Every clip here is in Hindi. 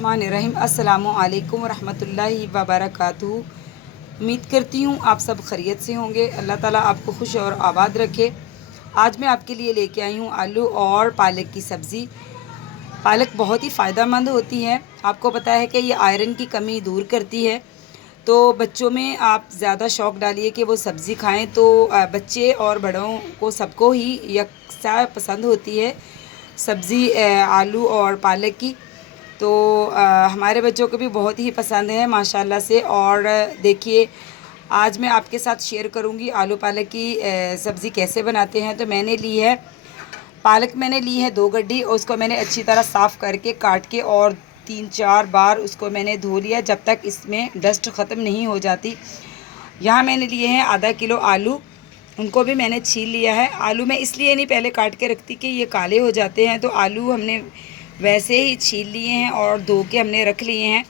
बिस्मिल्लाहिर्रहमानिर्रहीम। अस्सलामु अलैकुम रहमतुल्लाहि व बरकातुहू। उम्मीद करती हूँ आप सब खैरियत से होंगे। अल्लाह ताला आपको खुश और आबाद रखे। आज मैं आपके लिए लेके आई हूँ आलू और पालक की सब्ज़ी। पालक बहुत ही फ़ायदेमंद होती है। आपको पता है कि ये आयरन की कमी दूर करती है। तो बच्चों में आप ज़्यादा शौक़ डालिए कि वो सब्ज़ी खाएँ, तो बच्चे और बड़ों को सबको ही यकसा पसंद होती है सब्ज़ी आलू और पालक की। तो हमारे बच्चों को भी बहुत ही पसंद है माशाल्लाह से। और देखिए, आज मैं आपके साथ शेयर करूंगी आलू पालक की सब्ज़ी कैसे बनाते हैं। तो मैंने ली है पालक, मैंने ली है 2 गड्डी, और उसको मैंने अच्छी तरह साफ़ करके काट के और 3-4 बार उसको मैंने धो लिया जब तक इसमें डस्ट ख़त्म नहीं हो जाती। यहाँ मैंने लिए हैं आधा किलो आलू, उनको भी मैंने छील लिया है। आलू मैं इसलिए नहीं पहले काट के रखती कि ये काले हो जाते हैं, तो आलू हमने वैसे ही छील लिए हैं और धो के हमने रख लिए हैं।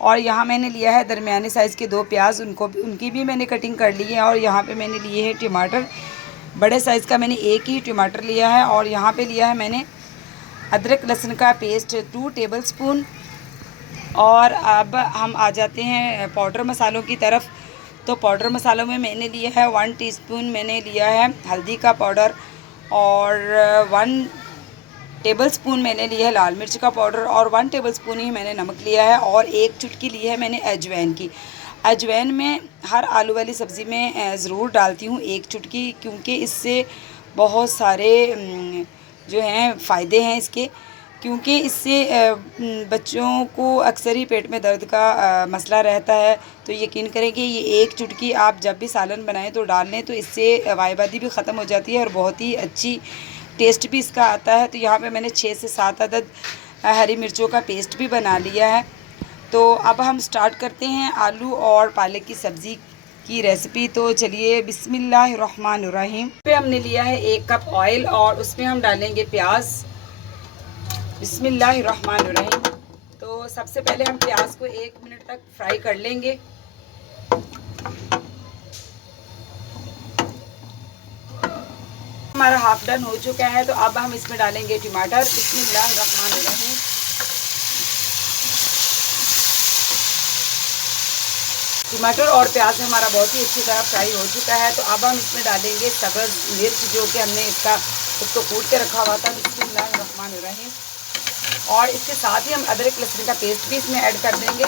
और यहाँ मैंने लिया है दरमियाने साइज़ के 2 प्याज, उनकी भी मैंने कटिंग कर ली है। और यहाँ पे मैंने लिए हैं टमाटर, बड़े साइज़ का मैंने एक ही टमाटर लिया है। और यहाँ पे लिया है मैंने अदरक लहसुन का पेस्ट 2 टेबलस्पून। और अब हम आ जाते हैं पाउडर मसालों की तरफ। तो पाउडर मसालों में मैंने लिया है 1 टीस्पून मैंने लिया है हल्दी का पाउडर, और 1 टेबलस्पून मैंने लिया है लाल मिर्च का पाउडर, और 1 टेबलस्पून ही मैंने नमक लिया है, और 1 चुटकी ली है मैंने अजवाइन की। अजवाइन में हर आलू वाली सब्ज़ी में ज़रूर डालती हूँ 1 चुटकी, क्योंकि इससे बहुत सारे जो हैं फ़ायदे हैं इसके। क्योंकि इससे बच्चों को अक्सर ही पेट में दर्द का मसला रहता है। तो यकीन करें कि ये 1 चुटकी आप जब भी सालन बनाएं तो डाल लें, तो इससे वायबादी भी ख़त्म हो जाती है और बहुत ही अच्छी टेस्ट भी इसका आता है। तो यहाँ पे मैंने 6 से 7 अदद हरी मिर्चों का पेस्ट भी बना लिया है। तो अब हम स्टार्ट करते हैं आलू और पालक की सब्ज़ी की रेसिपी। तो चलिए बिस्मिल्लाहिर्रहमानिर्रहीम। पे हमने लिया है 1 कप ऑयल, और उसमें हम डालेंगे प्याज। बिस्मिल्लाहिर्रहमानिर्रहीम। तो सबसे पहले हम प्याज को 1 मिनट तक फ्राई कर लेंगे। हमारा हाफ डन हो चुका है। तो अब हम इसमें डालेंगे टमाटर। बिस्मिल्लाहिर्रहमानिर्रहीम। टमाटर और प्याज हमारा बहुत ही अच्छी तरह फ्राई हो चुका है। तो अब हम इसमें डालेंगे सब्ज़ मिर्च, जो कि हमने उसको कूट के रखा हुआ था। बिस्मिल्लाहिर्रहमानिर्रहीम। और इसके साथ ही हम अदरक लहसुन का पेस्ट भी इसमें ऐड कर देंगे।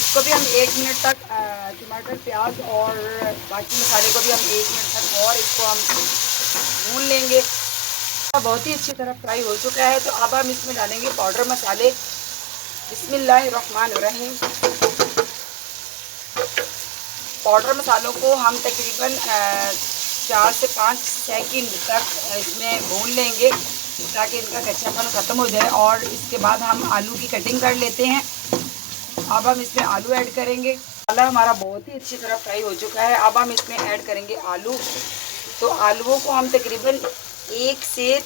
इसको भी हम 1 मिनट तक टमाटर, प्याज और बाकी मसाले को भी हम 1 मिनट तक और इसको हम भून लेंगे। बहुत ही अच्छी तरह फ्राई हो चुका है। तो अब हम इसमें डालेंगे पाउडर मसाले। बिस्मिल्लाहिर्रहमानिर्रहीम। पाउडर मसालों को हम तकरीबन 4 से 5 सेकंड तक इसमें भून लेंगे ताकि इनका कच्चापन ख़त्म हो जाए। और इसके बाद हम आलू की कटिंग कर लेते हैं। अब हम इसमें आलू ऐड करेंगे। मसाला हमारा बहुत ही अच्छी तरह फ्राई हो चुका है। अब हम इसमें ऐड करेंगे आलू। तो आलूओं को हम तकरीबन 1 से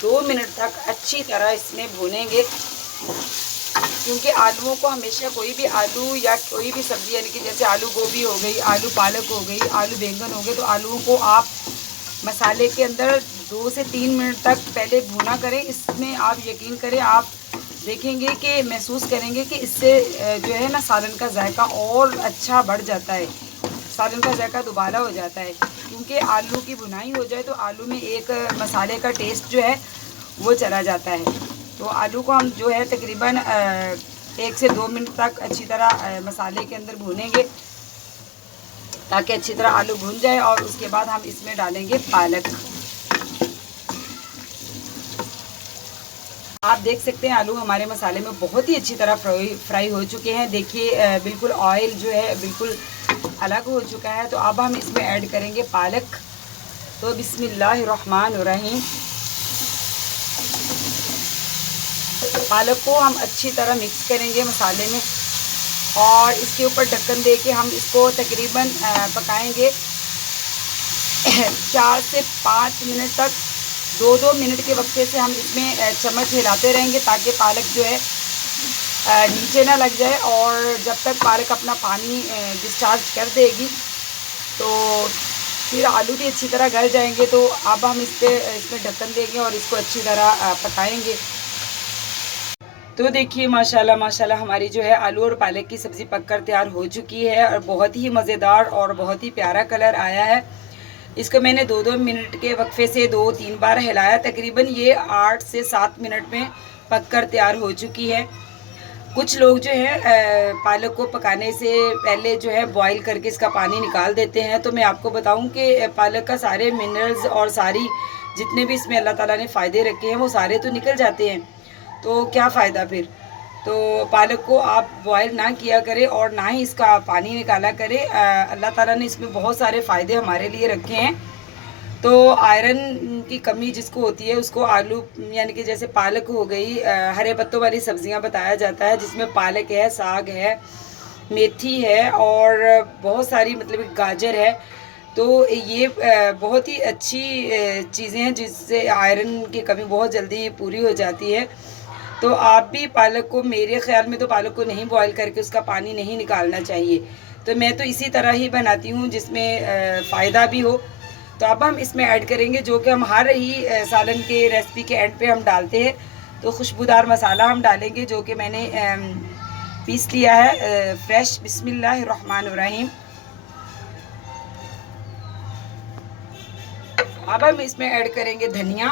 2 मिनट तक अच्छी तरह इसमें भूनेंगे, क्योंकि आलूओं को हमेशा कोई भी आलू या कोई भी सब्ज़ी, यानी कि जैसे आलू गोभी हो गई, आलू पालक हो गई, आलू बैंगन हो गए, तो आलूओं को आप मसाले के अंदर 2 से 3 मिनट तक पहले भुना करें। इसमें आप यकीन करें, आप देखेंगे कि महसूस करेंगे कि इससे जो है ना सालन का जायका और अच्छा बढ़ जाता है, सालन का जायका दोबारा हो जाता है। क्योंकि आलू की भुनाई हो जाए तो आलू में एक मसाले का टेस्ट जो है वो चला जाता है। तो आलू को हम जो है तकरीबन 1 से 2 मिनट तक अच्छी तरह मसाले के अंदर भूनेंगे ताकि अच्छी तरह आलू भून जाए। और उसके बाद हम इसमें डालेंगे पालक। आप देख सकते हैं आलू हमारे मसाले में बहुत ही अच्छी तरह फ्राई हो चुके हैं। देखिए बिल्कुल ऑयल जो है बिल्कुल अलग हो चुका है। तो अब हम इसमें ऐड करेंगे पालक। तो बिस्मिल्लाहिर्रहमानिर्रहीम। पालक को हम अच्छी तरह मिक्स करेंगे मसाले में, और इसके ऊपर ढक्कन दे के हम इसको तकरीबन पकाएंगे 4 से 5 मिनट तक। 2-2 मिनट के वक्फे से हम इसमें चम्मच हिलाते रहेंगे ताकि पालक जो है नीचे ना लग जाए। और जब तक पालक अपना पानी डिस्चार्ज कर देगी तो फिर आलू भी अच्छी तरह गल जाएंगे तो अब हम इसमें ढक्कन देंगे और इसको अच्छी तरह पकाएंगे। तो देखिए माशाल्लाह माशाल्लाह हमारी जो है आलू और पालक की सब्ज़ी पककर तैयार हो चुकी है और बहुत ही मज़ेदार और बहुत ही प्यारा कलर आया है। इसको मैंने 2-2 मिनट के वक्फे से 2-3 बार हिलाया। तकरीबन ये 8 से 7 मिनट में पककर तैयार हो चुकी है। कुछ लोग जो है पालक को पकाने से पहले जो है बॉईल करके इसका पानी निकाल देते हैं। तो मैं आपको बताऊं कि पालक का सारे मिनरल्स और सारी जितने भी इसमें अल्लाह ताला ने फ़ायदे रखे हैं वो सारे तो निकल जाते हैं, तो क्या फ़ायदा फिर। तो पालक को आप बॉयल ना किया करें और ना ही इसका पानी निकाला करें। अल्लाह ताला ने इसमें बहुत सारे फ़ायदे हमारे लिए रखे हैं। तो आयरन की कमी जिसको होती है उसको आलू यानी कि जैसे पालक हो गई, हरे पत्तों वाली सब्जियां बताया जाता है जिसमें पालक है, साग है, मेथी है और बहुत सारी मतलब गाजर है। तो ये बहुत ही अच्छी चीज़ें हैं जिससे आयरन की कमी बहुत जल्दी पूरी हो जाती है। तो आप भी पालक को, मेरे ख़्याल में तो पालक को नहीं बॉयल करके उसका पानी नहीं निकालना चाहिए। तो मैं तो इसी तरह ही बनाती हूँ जिसमें फ़ायदा भी हो। तो अब हम इसमें ऐड करेंगे जो कि हम हर ही सालन के रेसिपी के एंड पे हम डालते हैं, तो खुशबूदार मसाला हम डालेंगे जो कि मैंने पीस लिया है फ्रेश। बिस्मिल्लाहिर्रहमानिर्रहीम। अब हम इसमें ऐड करेंगे धनिया।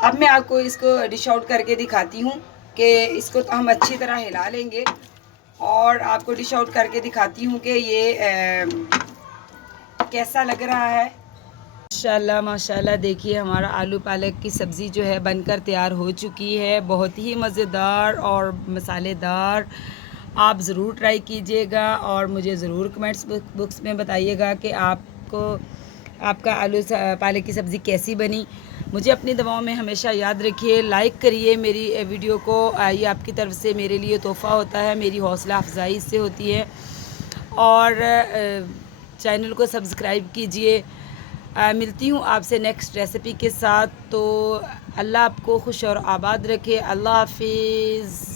अब मैं आपको इसको डिश आउट करके दिखाती हूँ कि इसको तो हम अच्छी तरह हिला लेंगे और आपको डिश आउट करके दिखाती हूँ कि ये कैसा लग रहा है। माशाल्लाह माशाल्लाह देखिए हमारा आलू पालक की सब्ज़ी जो है बनकर तैयार हो चुकी है। बहुत ही मज़ेदार और मसालेदार। आप ज़रूर ट्राई कीजिएगा और मुझे ज़रूर कमेंट्स बॉक्स में बताइएगा कि आपको आपका आलू पालक की सब्ज़ी कैसी बनी। मुझे अपनी दुआओं में हमेशा याद रखिए। लाइक करिए मेरी वीडियो को, ये आपकी तरफ से मेरे लिए तोहफ़ा होता है, मेरी हौसला अफजाई इससे होती है। और चैनल को सब्सक्राइब कीजिए। मिलती हूँ आपसे नेक्स्ट रेसिपी के साथ। तो अल्लाह आपको खुश और आबाद रखे। अल्लाह हाफिज़।